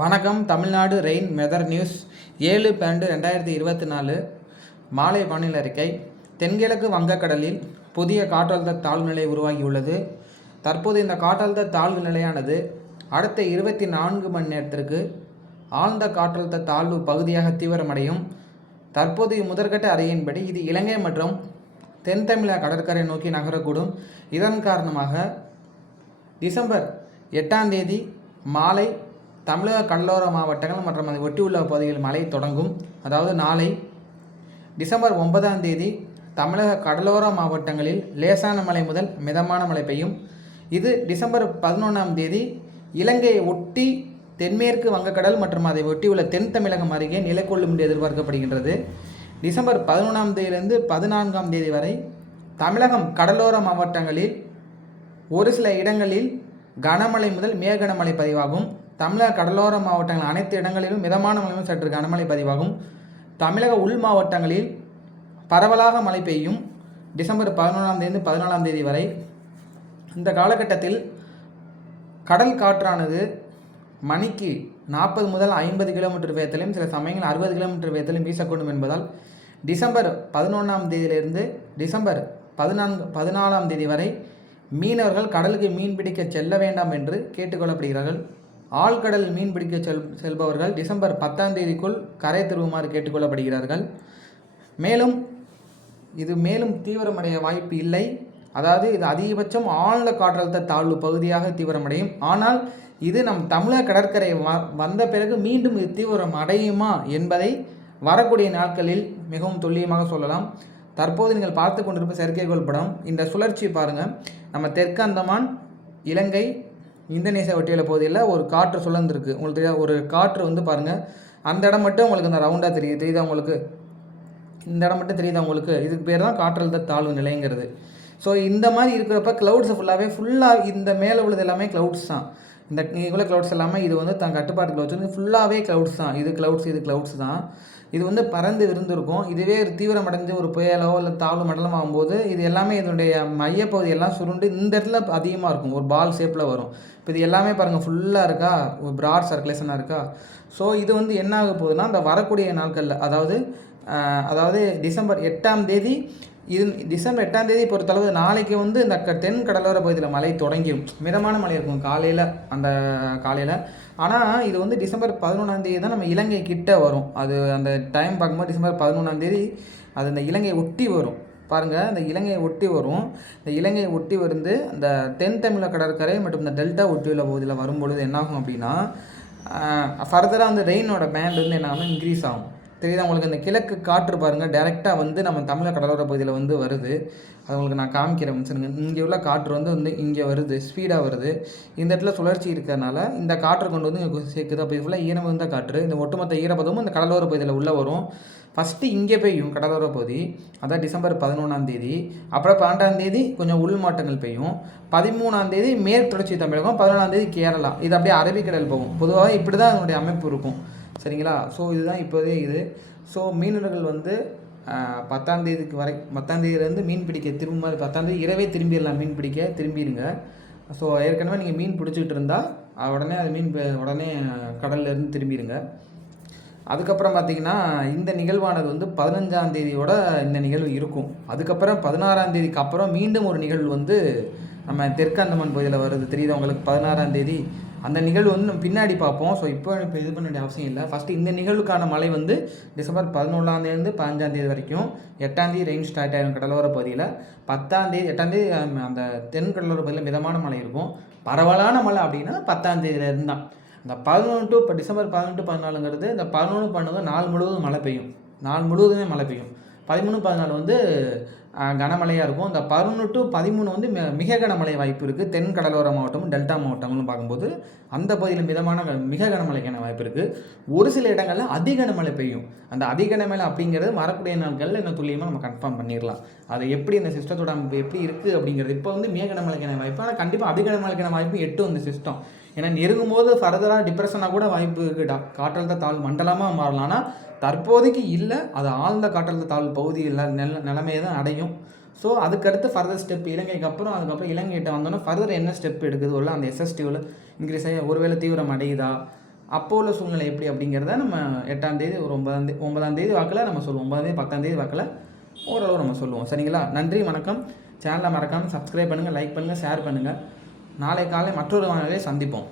வணக்கம். Tamil Nadu rain weather news 7/12/2024 மாலை வானிலை அறிக்கை. தென்கிழக்கு வங்கக்கடலில் புதிய காற்றழுத்த தாழ்வு நிலை உருவாகியுள்ளது. தற்போது இந்த காற்றழுத்த தாழ்வு நிலையானது அடுத்த 24 மணி நேரத்திற்கு ஆழ்ந்த காற்றழுத்த தாழ்வு பகுதியாக தீவிரமடையும். தற்போதைய முதற்கட்ட அறிக்கையின்படி இது இலங்கை மற்றும் தென் தமிழக கடற்கரை நோக்கி நகரக்கூடும். இதன் காரணமாக டிசம்பர் 8ஆம் தேதி மாலை தமிழக கடலோர மாவட்டங்கள் மற்றும் அதை ஒட்டியுள்ள பகுதிகளில் மழை தொடங்கும். அதாவது நாளை டிசம்பர் 9ஆம் தேதி தமிழக கடலோர மாவட்டங்களில் லேசான மழை முதல் மிதமான மழை பெய்யும். இது டிசம்பர் 11ஆம் தேதி இலங்கையை ஒட்டி தென்மேற்கு வங்கக்கடல் மற்றும் அதை ஒட்டியுள்ள தென் தமிழகம் அருகே நிலை கொள்ளும் என்று எதிர்பார்க்கப்படுகின்றது. டிசம்பர் 11ஆம் தேதியிலிருந்து 14ஆம் தேதி வரை தமிழகம் கடலோர மாவட்டங்களில் ஒரு சில இடங்களில் கனமழை முதல் மேகனமழை பதிவாகும். தமிழக கடலோர மாவட்டங்கள் அனைத்து இடங்களிலும் மிதமான மழையும் சற்று கனமழை பதிவாகும். தமிழக உள் மாவட்டங்களில் பரவலாக மழை பெய்யும். டிசம்பர் 11ஆம் தேதி 14ஆம் தேதி வரை இந்த காலகட்டத்தில் கடல் காற்றானது மணிக்கு 40 முதல் 50 கிலோமீட்டர் வேகத்திலும் சில சமயங்கள் 60 கிலோமீட்டர் வேகத்திலும் வீசக்கூடும் என்பதால் டிசம்பர் 11ஆம் தேதியிலிருந்து டிசம்பர் 14ஆம் தேதி வரை மீனவர்கள் கடலுக்கு மீன் பிடிக்க செல்ல வேண்டாம் என்று கேட்டுக்கொள்ளப்படுகிறார்கள். ஆழ்கடலில் மீன் பிடிக்க செல்பவர்கள் டிசம்பர் 10ஆம் தேதிக்குள் கரை திரும்புமாறு கேட்டுக்கொள்ளப்படுகிறார்கள். மேலும் இது தீவிரமடைய வாய்ப்பு இல்லை. அதாவது இது அதிகபட்சம் ஆழ்ந்த காற்றழுத்த தாழ்வு பகுதியாக தீவிரமடையும். ஆனால் இது நம் தமிழக கடற்கரை வந்த பிறகு மீண்டும் இது தீவிரம் அடையுமா என்பதை வரக்கூடிய நாட்களில் மிகவும் துல்லியமாக சொல்லலாம். தற்போது நீங்கள் பார்த்து கொண்டிருப்ப செயற்கைக்கோள் படம். இந்த சுழற்சி பாருங்கள். நம்ம தெற்கு அந்தமான், இலங்கை, இந்தோனேசியா ஒட்டியுள்ள பகுதியில் ஒரு காற்று சுழந்திருக்கு. உங்களுக்கு தெரியாது, ஒரு காற்று வந்து பாருங்கள். அந்த இடம் மட்டும் உங்களுக்கு இந்த ரவுண்டாக தெரியுதா உங்களுக்கு? இந்த இடம் மட்டும் தெரியுதா உங்களுக்கு? இதுக்கு பேர் தான் காற்றழுத்த தாழ்வு நிலைங்கிறது. ஸோ இந்த மாதிரி இருக்கிறப்ப க்ளவுட்ஸை ஃபுல்லாக இந்த மேலே உள்ளது எல்லாமே க்ளவுட்ஸ் தான். இந்த இங்குள்ள க்ளவுட்ஸ் எல்லாமே இது வந்து தன் கட்டுப்பாட்டுக்குள்ள வச்சுருந்து ஃபுல்லாகவே க்ளவுட்ஸ் தான். இது க்ளவுட்ஸ் தான். இது வந்து பறந்து விருந்திருக்கும். இதுவே தீவிரமடைஞ்சு ஒரு புயலோ இல்லை தாழ்வு மண்டலம் ஆகும்போது இது எல்லாமே இதனுடைய மையப்பகுதி எல்லாம் சுருண்டு இந்த இடத்துல அதிகமாக இருக்கும். ஒரு பால் ஷேப்பில் வரும். இப்போ இது எல்லாமே பாருங்கள் ஃபுல்லாக இருக்கா, ஒரு ப்ராட் சர்க்குலேஷனாக இருக்கா. ஸோ இது வந்து என்ன ஆக போகுதுன்னா, அந்த வரக்கூடிய நாட்களில் அதாவது டிசம்பர் 8ஆம் தேதி டிசம்பர் 8ஆம் தேதி பொறுத்தளவு நாளைக்கு வந்து இந்த தென் கடலோர பகுதியில் மழை தொடங்கிடும். மிதமான மழை இருக்கும் காலையில். ஆனால் இது வந்து டிசம்பர் 11ஆம் தேதி தான் நம்ம இலங்கை கிட்ட வரும். அது அந்த டைம் பார்க்கும்போது டிசம்பர் 11ஆம் தேதி அது இந்த இலங்கையை ஒட்டி வரும். பாருங்கள், இந்த இலங்கையை ஒட்டி வரும். இந்த இலங்கையை ஒட்டி வந்து இந்த தென் தமிழக கடற்கரை மற்றும் இந்த டெல்டா ஒட்டியுள்ள பகுதியில் வரும்பொழுது என்னாகும் அப்படின்னா, ஃபர்தராக வந்து ரெயினோட பேண்ட் வந்து என்ன ஆகும், இன்க்ரீஸ் ஆகும். தெரியுதா உங்களுக்கு? இந்த கிழக்கு காற்று பாருங்கள் டைரெக்டாக வந்து நம்ம தமிழக கடலோர பகுதியில் வந்து வருது. அது உங்களுக்கு நான் காமிக்கிறேன். சரிங்க, இங்கே உள்ள காற்று வந்து இங்கே வருது, ஸ்பீடாக வருது. இந்த இடத்துல சுழற்சி இருக்கிறதுனால இந்த காற்று கொண்டு வந்து இங்கே சேர்க்குது. அப்போ இது ஃபுல்லாக ஈரம் வந்த காற்று. இந்த ஒட்டுமொத்த ஈரப்பதமும் இந்த கடலோர பகுதியில் உள்ளே வரும். ஃபஸ்ட்டு இங்கே பெய்யும் கடலோர பகுதி, அதான் டிசம்பர் 11ஆம் தேதி. அப்புறம் 12ஆம் தேதி கொஞ்சம் உள் மாவட்டங்கள் பெய்யும். 13ஆம் தேதி மேற்கு தொடர்ச்சி தமிழகம், 14ஆம் தேதி கேரளா. இது அப்படியே அரபிக்கடல் போகும். பொதுவாக இப்படி தான் அதனுடைய அமைப்பு இருக்கும். சரிங்களா? ஸோ இதுதான் இப்போதே இது. ஸோ மீனவர்கள் வந்து 10ஆம் தேதிக்கு வரை 10ஆம் தேதியிலேருந்து மீன் பிடிக்க திரும்ப 10ஆம் தேதி இரவே திரும்பிடலாம், மீன் பிடிக்க திரும்பிடுங்க. ஸோ ஏற்கனவே நீங்கள் மீன் பிடிச்சிக்கிட்டு இருந்தால் உடனே அது உடனே கடல்லேருந்து திரும்பிடுங்க. அதுக்கப்புறம் பார்த்திங்கன்னா இந்த நிகழ்வானது வந்து 15ஆம் தேதியோட இந்த நிகழ்வு இருக்கும். அதுக்கப்புறம் 16ஆம் தேதிக்கு அப்புறம் மீண்டும் ஒரு நிகழ்வு வந்து நம்ம தெற்கு அந்தமான் பகுதியில் வருது. தெரியுது உங்களுக்கு? 16ஆம் தேதி அந்த நிகழ்வு வந்து நம்ம பின்னாடி பார்ப்போம். ஸோ இப்போ இது பண்ண வேண்டிய அவசியம் இல்லை. ஃபஸ்ட்டு இந்த நிகழ்வுக்கான மழை வந்து டிசம்பர் 11ஆம் தேதியிலேருந்து 15ஆம் தேதி வரைக்கும். 8ஆம் தேதி ரெயின் ஸ்டார்ட் ஆகிடும் கடலோர பகுதியில். 8ஆம் தேதி அந்த தென் கடலோர பகுதியில் மிதமான மழை இருக்கும். பரவலான மழை அப்படின்னா 10ஆம் தேதியிலேருந்து தான். இந்த 11 இப்போ டிசம்பர் 11 to 14ங்கிறது இந்த 11 12 நாள் முழுவதும் மழை பெய்யும். நாள் முழுவதுமே மழை பெய்யும். 13 14 வந்து கனமழையாக இருக்கும். இந்த 11 to 13 வந்து மிக கனமழை வாய்ப்பு இருக்குது. தென் கடலோர மாவட்டமும் டெல்டா மாவட்டங்களும் பார்க்கும்போது அந்த பகுதியில் மிக கனமழைக்கான வாய்ப்பு இருக்குது. ஒரு சில இடங்களில் அதிகனமழை பெய்யும். அந்த அதிகனமழை அப்படிங்கிறது வரக்கூடிய நாட்களில் இன்னும் துல்லியமாக நம்ம கன்ஃபார்ம் பண்ணிடலாம். அது எப்படி இந்த சிஸ்டத்தோட அமைப்பு எப்படி இருக்குது அப்படிங்கிறது. இப்போ வந்து மிக கனமழைக்கான வாய்ப்பு, ஆனால் கண்டிப்பாக அதிகனமழைக்கான வாய்ப்பு எட்டும் இந்த சிஸ்டம். ஏன்னா நெருங்கும் போது ஃபர்தராக டிப்ரெஷனாக கூட வாய்ப்பு இருக்குடா, காற்றழுத்த தாழ்வு மண்டலமாக மாறலாம். ஆனால் தற்போதைக்கு இல்லை, அது ஆழ்ந்த காற்றழுத்த தாழ்வு பகுதியில் நிலைமையை தான் அடையும். ஸோ அதுக்கடுத்து ஃபர்தர் ஸ்டெப் இலங்கைக்கு அப்புறம் இலங்கைகிட்ட வந்தோன்னா ஃபர்தர் என்ன ஸ்டெப் எடுக்குது உள்ள அந்த எஸ்எஸ்டிவில் இன்க்ரீஸ் ஆகி ஒருவேளை தீவிரம் அடையுதா, அப்போ உள்ள சூழ்நிலை எப்படி அப்படிங்கிறத நம்ம 8ஆம் தேதி ஒரு 9ஆம் தேதி வாக்கில் நம்ம சொல்லுவோம். 9ஆம் தேதி 10ஆம் தேதி வாக்கில் ஓரளவு நம்ம சொல்லுவோம். சரிங்களா? நன்றி, வணக்கம். சேனலை மறக்காமல் சப்ஸ்கிரைப் பண்ணுங்கள், லைக் பண்ணுங்கள், ஷேர் பண்ணுங்கள். நாளை காலை மற்றொரு வானிலையை சந்திப்போம்.